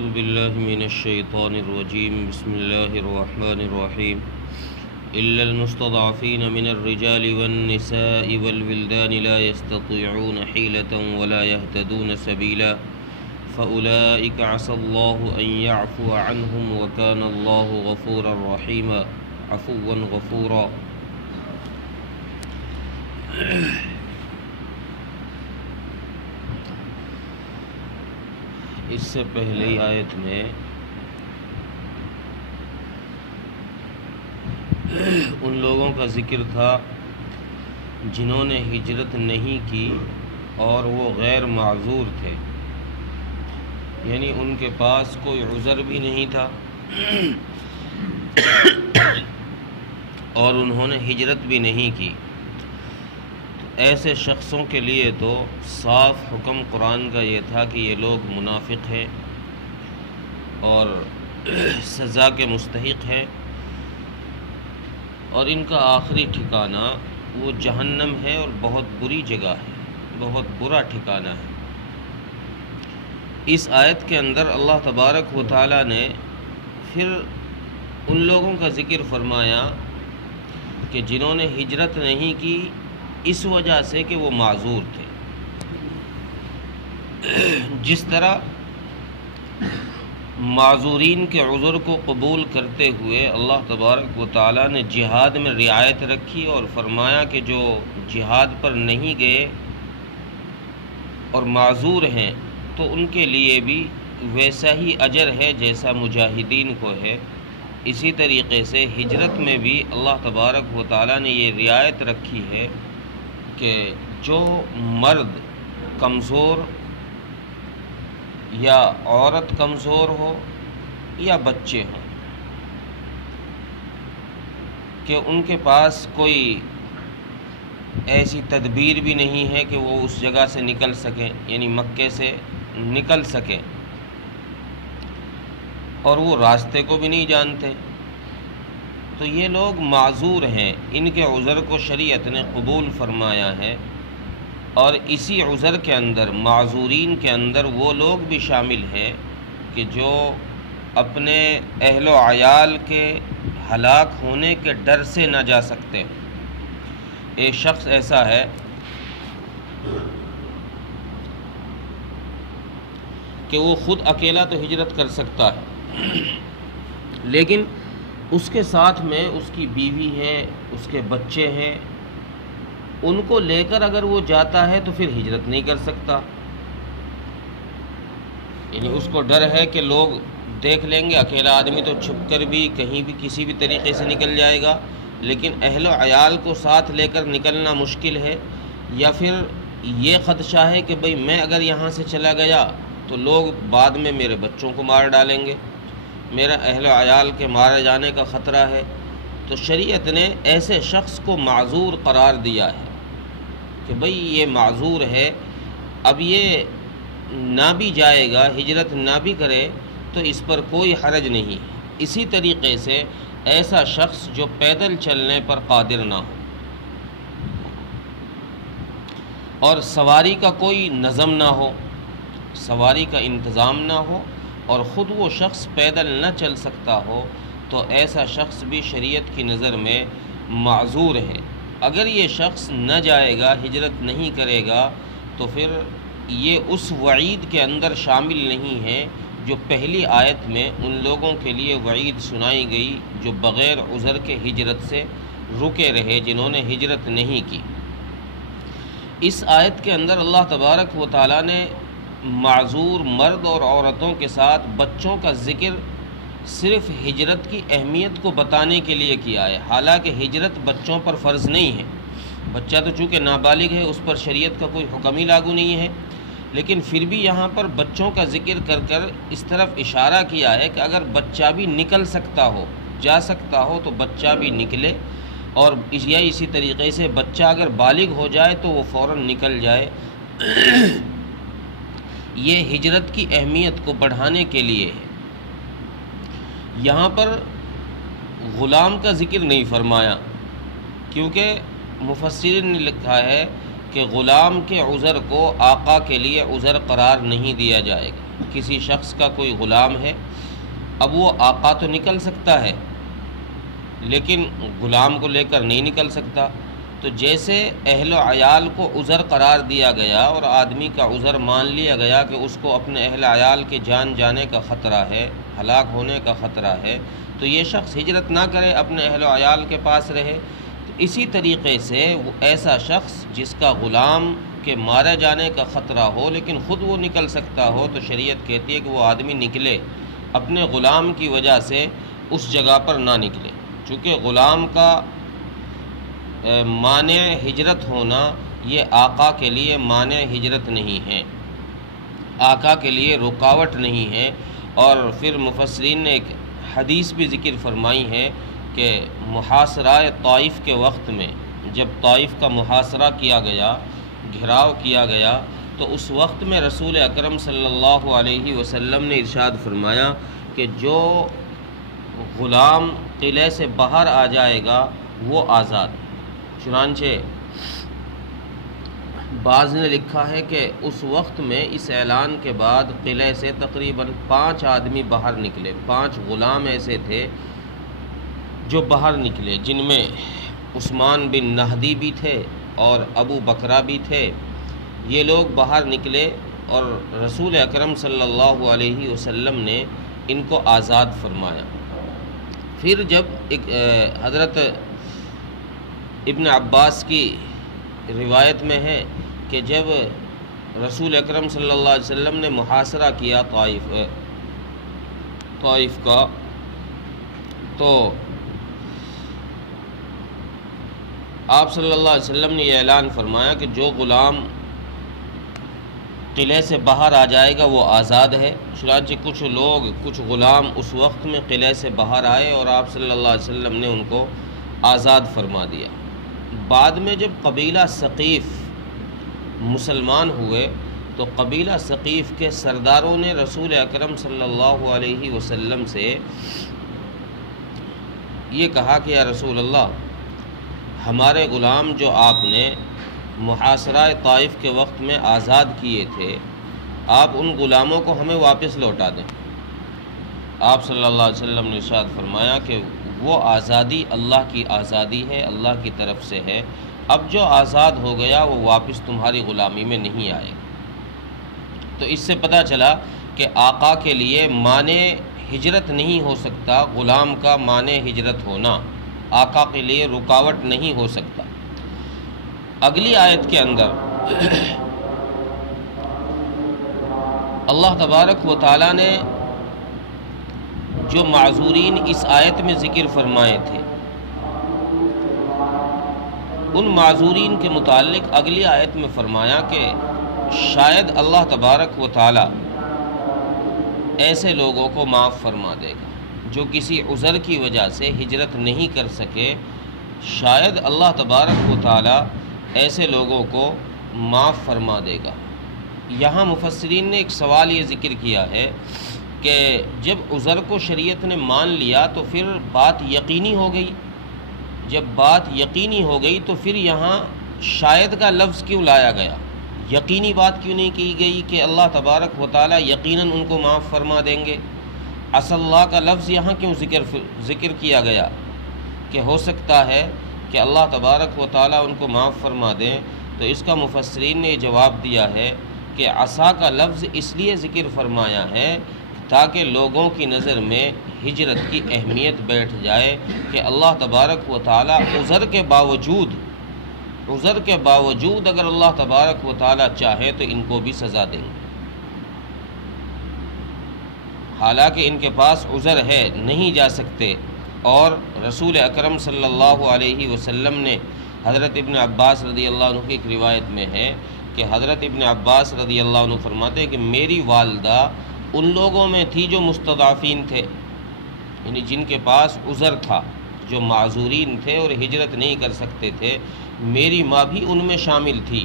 أعوذ بالله من الشيطان الرجيم بسم الله الرحمن الرحيم إلا المستضعفين من الرجال والنساء والولدان لا يستطيعون حيلة ولا يهتدون سبيلا فأولئك عسى الله أن يعفو عنهم وكان الله غفورا رحيما عفوا غفورا۔ اس سے پہلی آیت میں ان لوگوں کا ذکر تھا جنہوں نے ہجرت نہیں کی اور وہ غیر معذور تھے، یعنی ان کے پاس کوئی عذر بھی نہیں تھا اور انہوں نے ہجرت بھی نہیں کی۔ ایسے شخصوں کے لیے تو صاف حکم قرآن کا یہ تھا کہ یہ لوگ منافق ہیں اور سزا کے مستحق ہیں، اور ان کا آخری ٹھکانہ وہ جہنم ہے اور بہت بری جگہ ہے، بہت برا ٹھکانہ ہے۔ اس آیت کے اندر اللہ تبارک و تعالیٰ نے پھر ان لوگوں کا ذکر فرمایا کہ جنہوں نے ہجرت نہیں کی اس وجہ سے کہ وہ معذور تھے۔ جس طرح معذورین کے عذر کو قبول کرتے ہوئے اللہ تبارک و تعالیٰ نے جہاد میں رعایت رکھی اور فرمایا کہ جو جہاد پر نہیں گئے اور معذور ہیں تو ان کے لیے بھی ویسا ہی اجر ہے جیسا مجاہدین کو ہے، اسی طریقے سے ہجرت میں بھی اللہ تبارک و تعالیٰ نے یہ رعایت رکھی ہے کہ جو مرد کمزور یا عورت کمزور ہو یا بچے ہوں کہ ان کے پاس کوئی ایسی تدبیر بھی نہیں ہے کہ وہ اس جگہ سے نکل سکیں، یعنی مکے سے نکل سکیں، اور وہ راستے کو بھی نہیں جانتے، تو یہ لوگ معذور ہیں۔ ان کے عذر کو شریعت نے قبول فرمایا ہے، اور اسی عذر کے اندر معذورین کے اندر وہ لوگ بھی شامل ہیں کہ جو اپنے اہل و عیال کے ہلاک ہونے کے ڈر سے نہ جا سکتے۔ ایک شخص ایسا ہے کہ وہ خود اکیلا تو ہجرت کر سکتا ہے، لیکن اس کے ساتھ میں اس کی بیوی ہے، اس کے بچے ہیں، ان کو لے کر اگر وہ جاتا ہے تو پھر ہجرت نہیں کر سکتا، یعنی اس کو ڈر ہے کہ لوگ دیکھ لیں گے، اکیلا آدمی تو چھپ کر بھی کہیں بھی کسی بھی طریقے سے نکل جائے گا، لیکن اہل و عیال کو ساتھ لے کر نکلنا مشکل ہے، یا پھر یہ خدشہ ہے کہ بھئی میں اگر یہاں سے چلا گیا تو لوگ بعد میں میرے بچوں کو مار ڈالیں گے، میرا اہل و عیال کے مارے جانے کا خطرہ ہے۔ تو شریعت نے ایسے شخص کو معذور قرار دیا ہے کہ بھئی یہ معذور ہے، اب یہ نہ بھی جائے گا، ہجرت نہ بھی کرے تو اس پر کوئی حرج نہیں۔ اسی طریقے سے ایسا شخص جو پیدل چلنے پر قادر نہ ہو اور سواری کا کوئی نظم نہ ہو، سواری کا انتظام نہ ہو، اور خود وہ شخص پیدل نہ چل سکتا ہو، تو ایسا شخص بھی شریعت کی نظر میں معذور ہے۔ اگر یہ شخص نہ جائے گا، ہجرت نہیں کرے گا، تو پھر یہ اس وعید کے اندر شامل نہیں ہے جو پہلی آیت میں ان لوگوں کے لیے وعید سنائی گئی جو بغیر عذر کے ہجرت سے رکے رہے، جنہوں نے ہجرت نہیں کی۔ اس آیت کے اندر اللہ تبارک و تعالیٰ نے معذور مرد اور عورتوں کے ساتھ بچوں کا ذکر صرف ہجرت کی اہمیت کو بتانے کے لیے کیا ہے، حالانکہ ہجرت بچوں پر فرض نہیں ہے۔ بچہ تو چونکہ نابالغ ہے، اس پر شریعت کا کوئی حکم ہی لاگو نہیں ہے، لیکن پھر بھی یہاں پر بچوں کا ذکر کر کر اس طرف اشارہ کیا ہے کہ اگر بچہ بھی نکل سکتا ہو، جا سکتا ہو، تو بچہ بھی نکلے، اور اسی طریقے سے بچہ اگر بالغ ہو جائے تو وہ فوراً نکل جائے۔ یہ ہجرت کی اہمیت کو بڑھانے کے لیے ہے۔ یہاں پر غلام کا ذکر نہیں فرمایا، کیونکہ مفسرین نے لکھا ہے کہ غلام کے عذر کو آقا کے لیے عذر قرار نہیں دیا جائے گا، کسی شخص کا کوئی غلام ہے، اب وہ آقا تو نکل سکتا ہے لیکن غلام کو لے کر نہیں نکل سکتا، تو جیسے اہل و عیال کو عذر قرار دیا گیا اور آدمی کا عذر مان لیا گیا کہ اس کو اپنے اہل عیال کے جان جانے کا خطرہ ہے، ہلاک ہونے کا خطرہ ہے، تو یہ شخص ہجرت نہ کرے، اپنے اہل و عیال کے پاس رہے۔ تو اسی طریقے سے وہ ایسا شخص جس کا غلام کے مارے جانے کا خطرہ ہو لیکن خود وہ نکل سکتا ہو، تو شریعت کہتی ہے کہ وہ آدمی نکلے، اپنے غلام کی وجہ سے اس جگہ پر نہ نکلے، چونکہ غلام کا مانع ہجرت ہونا یہ آقا کے لیے مانع ہجرت نہیں ہے، آقا کے لیے رکاوٹ نہیں ہے۔ اور پھر مفسرین نے ایک حدیث بھی ذکر فرمائی ہے کہ محاصرہ طائف کے وقت میں جب طائف کا محاصرہ کیا گیا، گھیراؤ کیا گیا، تو اس وقت میں رسول اکرم صلی اللہ علیہ وسلم نے ارشاد فرمایا کہ جو غلام قلعے سے باہر آ جائے گا وہ آزاد۔ چنانچہ بعض نے لکھا ہے کہ اس وقت میں اس اعلان کے بعد قلعے سے تقریباً 5 آدمی باہر نکلے، 5 غلام ایسے تھے جو باہر نکلے، جن میں عثمان بن نہدی بھی تھے اور ابو بکرہ بھی تھے۔ یہ لوگ باہر نکلے اور رسول اکرم صلی اللہ علیہ وسلم نے ان کو آزاد فرمایا۔ پھر جب حضرت ابن عباس کی روایت میں ہے کہ جب رسول اکرم صلی اللہ علیہ وسلم نے محاصرہ کیا طائف کا، تو آپ صلی اللہ علیہ وسلم نے یہ اعلان فرمایا کہ جو غلام قلعے سے باہر آ جائے گا وہ آزاد ہے۔ چنانچہ کچھ غلام اس وقت میں قلعے سے باہر آئے اور آپ صلی اللہ علیہ وسلم نے ان کو آزاد فرما دیا۔ بعد میں جب قبیلہ ثقیف مسلمان ہوئے تو قبیلہ ثقیف کے سرداروں نے رسول اکرم صلی اللہ علیہ وسلم سے یہ کہا کہ یا رسول اللہ، ہمارے غلام جو آپ نے محاصرہ طائف کے وقت میں آزاد کیے تھے، آپ ان غلاموں کو ہمیں واپس لوٹا دیں۔ آپ صلی اللہ علیہ وسلم نے ارشاد فرمایا کہ وہ آزادی اللہ کی آزادی ہے، اللہ کی طرف سے ہے، اب جو آزاد ہو گیا وہ واپس تمہاری غلامی میں نہیں آئے گا۔ تو اس سے پتہ چلا کہ آقا کے لیے مانع ہجرت نہیں ہو سکتا، غلام کا مانع ہجرت ہونا آقا کے لیے رکاوٹ نہیں ہو سکتا۔ اگلی آیت کے اندر اللہ تبارک و تعالیٰ نے جو معذورین اس آیت میں ذکر فرمائے تھے، ان معذورین کے متعلق اگلی آیت میں فرمایا کہ شاید اللہ تبارک و تعالیٰ ایسے لوگوں کو معاف فرما دے گا جو کسی عذر کی وجہ سے ہجرت نہیں کر سکے، شاید اللہ تبارک و تعالیٰ ایسے لوگوں کو معاف فرما دے گا۔ یہاں مفسرین نے ایک سوال یہ ذکر کیا ہے کہ جب عذر کو شریعت نے مان لیا تو پھر بات یقینی ہو گئی، جب بات یقینی ہو گئی تو پھر یہاں شاید کا لفظ کیوں لایا گیا؟ یقینی بات کیوں نہیں کی گئی کہ اللہ تبارک و تعالیٰ یقیناً ان کو معاف فرما دیں گے؟ اصل اللہ کا لفظ یہاں کیوں ذکر کیا گیا کہ ہو سکتا ہے کہ اللہ تبارک و تعالیٰ ان کو معاف فرما دیں؟ تو اس کا مفسرین نے جواب دیا ہے کہ عصا کا لفظ اس لیے ذکر فرمایا ہے تاکہ لوگوں کی نظر میں ہجرت کی اہمیت بیٹھ جائے کہ اللہ تبارک و تعالیٰ عذر کے باوجود اگر اللہ تبارک و تعالیٰ چاہے تو ان کو بھی سزا دیں گے، حالانکہ ان کے پاس عذر ہے، نہیں جا سکتے۔ اور رسول اکرم صلی اللہ علیہ وسلم نے حضرت ابن عباس رضی اللہ عنہ کی ایک روایت میں ہے کہ حضرت ابن عباس رضی اللہ عنہ فرماتے ہیں کہ میری والدہ ان لوگوں میں تھی جو مستضعفین تھے، یعنی جن کے پاس عذر تھا، جو معذورین تھے اور ہجرت نہیں کر سکتے تھے، میری ماں بھی ان میں شامل تھی۔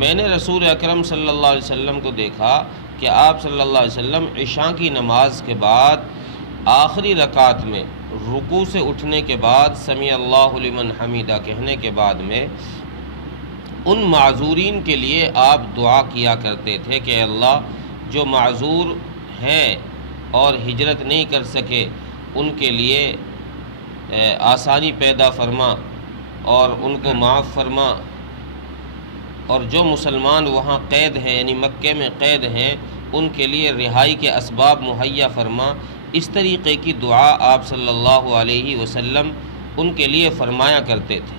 میں نے رسول اکرم صلی اللہ علیہ وسلم کو دیکھا کہ آپ صلی اللہ علیہ وسلم عشاء کی نماز کے بعد آخری رکعت میں رکوع سے اٹھنے کے بعد سمیع اللہ لمن حمیدہ کہنے کے بعد میں ان معذورین کے لیے آپ دعا کیا کرتے تھے کہ اے اللہ جو معذور ہیں اور ہجرت نہیں کر سکے ان کے لیے آسانی پیدا فرما اور ان کو معاف فرما، اور جو مسلمان وہاں قید ہیں یعنی مکے میں قید ہیں ان کے لیے رہائی کے اسباب مہیا فرما۔ اس طریقے کی دعا آپ صلی اللہ علیہ وسلم ان کے لیے فرمایا کرتے تھے۔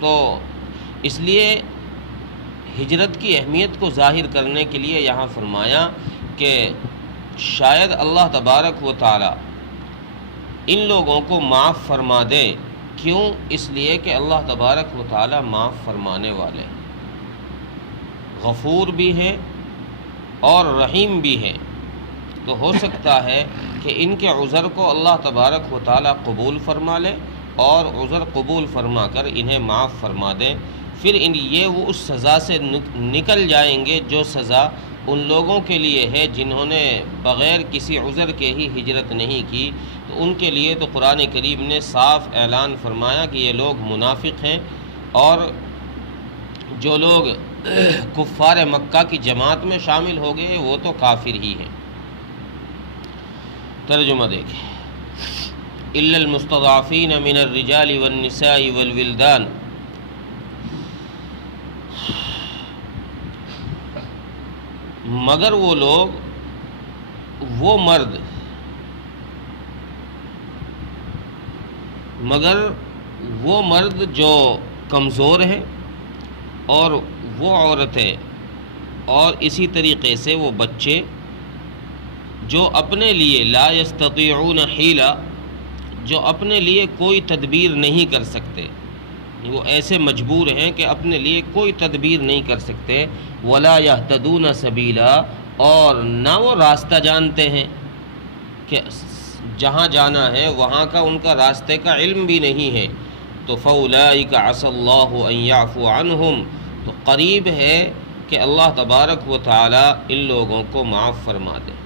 تو اس لیے ہجرت کی اہمیت کو ظاہر کرنے کے لیے یہاں فرمایا کہ شاید اللہ تبارک و تعالی ان لوگوں کو معاف فرما دے۔ کیوں؟ اس لیے کہ اللہ تبارک و تعالی معاف فرمانے والے ہیں، غفور بھی ہے اور رحیم بھی ہے۔ تو ہو سکتا ہے کہ ان کے عذر کو اللہ تبارک و تعالی قبول فرما لے اور عذر قبول فرما کر انہیں معاف فرما دے، پھر یہ وہ اس سزا سے نکل جائیں گے جو سزا ان لوگوں کے لیے ہے جنہوں نے بغیر کسی عذر کے ہی ہجرت نہیں کی۔ تو ان کے لیے تو قرآن کریم نے صاف اعلان فرمایا کہ یہ لوگ منافق ہیں، اور جو لوگ کفار مکہ کی جماعت میں شامل ہو گئے وہ تو کافر ہی ہیں۔ ترجمہ دیکھیں، الا المستضعفین من الرجال والنساء والولدان، مگر وہ لوگ، وہ مرد جو کمزور ہیں، اور وہ عورتیں، اور اسی طریقے سے وہ بچے جو اپنے لیے لا یستطیعون حیلہ، جو اپنے لیے کوئی تدبیر نہیں کر سکتے، وہ ایسے مجبور ہیں کہ اپنے لیے کوئی تدبیر نہیں کر سکتے، ولا یہتدون سبیلا، اور نہ وہ راستہ جانتے ہیں کہ جہاں جانا ہے وہاں کا ان کا راستے کا علم بھی نہیں ہے، تو فاولئک عسی اللہ ان یعفو عنہم، تو قریب ہے کہ اللہ تبارک و تعالی ان لوگوں کو معاف فرما دے۔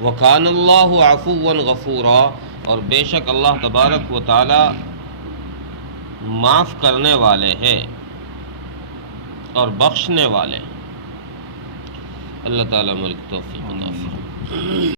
وکان اللہ عفوا غفورا، اور بے شک اللہ تبارک و تعالی معاف کرنے والے ہیں اور بخشنے والے۔ اللہ تعالیٰ ملک توفیق عطا فرمائے۔